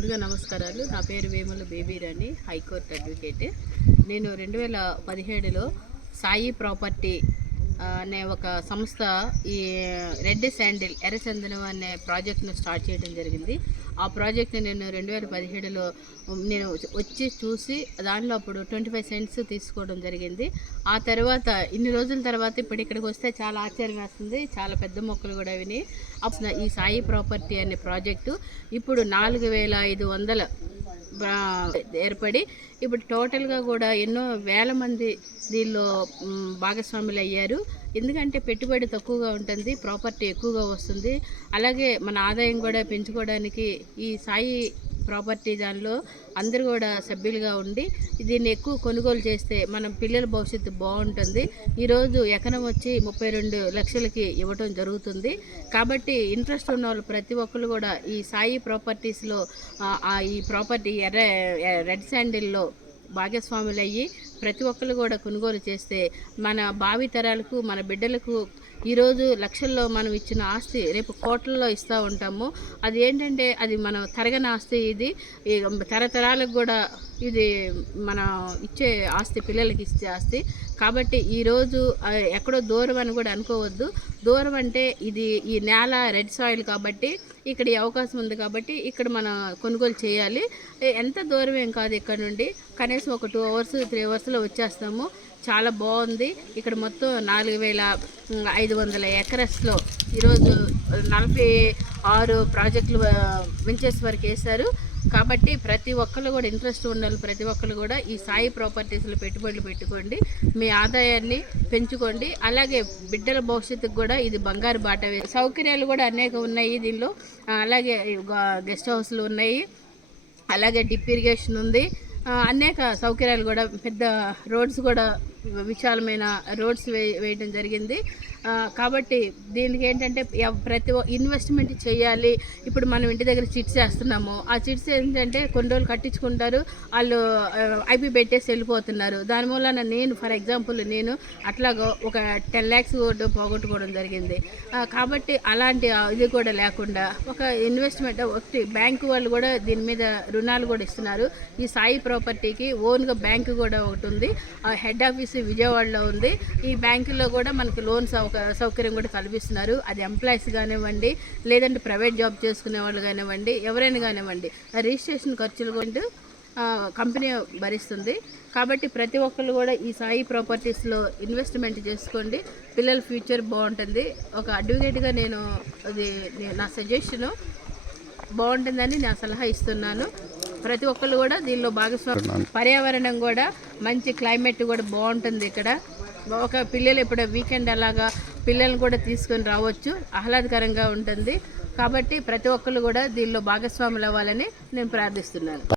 ముందుగా నమస్కారాలు. నా పేరు వేముల బేబీరాణి హైకోర్టు అడ్వకేట్. నేను రెండు వేల పదిహేడులో సాయి ప్రాపర్టీ అనే ఒక సంస్థ ఈ రెడ్ శాండిల్ ఎర్రచందనం అనే ప్రాజెక్ట్ను స్టార్ట్ చేయడం జరిగింది. ఆ ప్రాజెక్ట్ని నేను రెండు వేల పదిహేడులో నేను వచ్చి చూసి దానిలో అప్పుడు ట్వంటీ ఫైవ్ సెంట్స్ తీసుకోవడం జరిగింది. ఆ తర్వాత ఇన్ని రోజుల తర్వాత ఇప్పుడు ఇక్కడికి వస్తే చాలా ఆశ్చర్యం వేస్తుంది. చాలా పెద్ద మొక్కలు కూడా విని ఈ సాయి ప్రాపర్టీ అనే ప్రాజెక్టు ఇప్పుడు నాలుగు వేల ఐదు వందల ఏర్పడి ఇప్పుడు టోటల్గా కూడా ఎన్నో వేల మంది దీనిలో భాగస్వాములు అయ్యారు. ఎందుకంటే పెట్టుబడి తక్కువగా ఉంటుంది ప్రాపర్టీ ఎక్కువగా వస్తుంది. అలాగే మన ఆదాయం కూడా పెంచుకోవడానికి ఈ సాయి ప్రాపర్టీ దానిలో అందరూ కూడా సభ్యులుగా ఉండి దీన్ని ఎక్కువ కొనుగోలు చేస్తే మన పిల్లల భవిష్యత్తు బాగుంటుంది. ఈరోజు ఎకరం వచ్చి ముప్పై రెండు లక్షలకి ఇవ్వటం జరుగుతుంది. కాబట్టి ఇంట్రెస్ట్ ఉన్న వాళ్ళు ప్రతి ఒక్కరు కూడా ఈ సాయి ప్రాపర్టీస్లో ఈ ప్రాపర్టీ ఎర్ర రెడ్ శాండిల్లో భాగస్వాములు అయ్యి ప్రతి ఒక్కరు కూడా కొనుగోలు చేస్తే మన భావి తరాలకు మన బిడ్డలకు ఈరోజు లక్షల్లో మనం ఇచ్చిన ఆస్తి రేపు కోట్లలో ఇస్తూ ఉంటాము. అది ఏంటంటే అది మనం తరగని ఆస్తి ఇది. తరతరాలకు కూడా ఇది మనం ఇచ్చే ఆస్తి పిల్లలకి ఇచ్చే ఆస్తి. కాబట్టి ఈరోజు ఎక్కడో దూరం అని కూడా అనుకోవద్దు. దూరం అంటే ఇది ఈ నేల రెడ్ సాయిల్ కాబట్టి ఇక్కడ ఈ అవకాశం ఉంది కాబట్టి ఇక్కడ మనం కొనుగోలు చేయాలి. ఎంత దూరం ఏం కాదు ఇక్కడ నుండి. కనీసం ఒక టూ అవర్స్ త్రీ అవర్స్లో వచ్చేస్తాము. చాలా బాగుంది. ఇక్కడ మొత్తం నాలుగు వేల ఐదు వందల ఎకరస్లో ఈరోజు నలభై ఆరు ప్రాజెక్టులు వెంచర్స్ వరకు వేశారు. కాబట్టి ప్రతి ఒక్కరు కూడా ఇంట్రెస్ట్ ఉండాలి. ప్రతి ఒక్కళ్ళు కూడా ఈ సాయి ప్రాపర్టీస్లో పెట్టుబడులు పెట్టుకోండి. మీ ఆదాయాన్ని పెంచుకోండి. అలాగే బిడ్డల భవిష్యత్తుకు కూడా ఇది బంగారు బాట సౌకర్యాలు కూడా అనేక ఉన్నాయి దీనిలో. అలాగే గెస్ట్ హౌస్లు ఉన్నాయి. అలాగే డిప్ ఇరిగేషన్ ఉంది. అనేక సౌకర్యాలు కూడా పెద్ద రోడ్స్ కూడా విశాలమైన రోడ్స్ వే వేయడం జరిగింది. కాబట్టి దీనికి ఏంటంటే ప్రతి ఒ- ఇన్వెస్ట్మెంట్ చేయాలి. ఇప్పుడు మనం ఇంటి దగ్గర చిట్స్ వేస్తున్నాము. ఆ చిట్స్ ఏంటంటే కొన్ని రోజులు కట్టించుకుంటారు. వాళ్ళు ఐపీ పెట్టేసి వెళ్ళిపోతున్నారు. దాని వలన నేను ఫర్ ఎగ్జాంపుల్ నేను అట్లాగో ఒక టెన్ ల్యాక్స్ పోగొట్టుకోవడం జరిగింది. కాబట్టి అలాంటి ఇది కూడా లేకుండా ఒక ఇన్వెస్ట్మెంట్ ఒకటి బ్యాంకు వాళ్ళు కూడా దీని మీద రుణాలు కూడా ఇస్తున్నారు. ఈ సాయి ప్రాపర్టీకి ఓన్గా బ్యాంకు కూడా ఒకటి ఉంది. ఆ హెడ్ ఆఫీస్ విజయవాడలో ఉంది. ఈ బ్యాంకులో కూడా మనకు లోన్స్ సౌక సౌకర్యం కూడా కల్పిస్తున్నారు. అది ఎంప్లాయీస్ కానివ్వండి లేదంటే ప్రైవేట్ జాబ్ చేసుకునే వాళ్ళు కానివ్వండి ఎవరైనా కానివ్వండి ఆ రిజిస్ట్రేషన్ ఖర్చులు కూడా ఆ, కంపెనీ భరిస్తుంది. కాబట్టి ప్రతి ఒక్కళ్ళు కూడా ఈ సాయి ప్రాపర్టీస్లో ఇన్వెస్ట్మెంట్ చేసుకోండి. పిల్లల ఫ్యూచర్ బాగుంటుంది. ఒక అడ్వకేట్గా నేను అది నే- నా సజెషను బాగుంటుందని నా సలహా ఇస్తున్నాను. ప్రతి ఒక్కళ్ళు కూడా దీనిలో భాగస్వామి పర్యావరణం కూడా మంచి క్లైమేట్ కూడా బాగుంటుంది ఇక్కడ. ఒక పిల్లలు ఇప్పుడు వీకెండ్ అలాగా పిల్లల్ని కూడా తీసుకొని రావచ్చు. ఆహ్లాదకరంగా ఉంటుంది. కాబట్టి ప్రతి ఒక్కరు కూడా దీనిలో భాగస్వాములు అవ్వాలని నేను ప్రార్థిస్తున్నాను.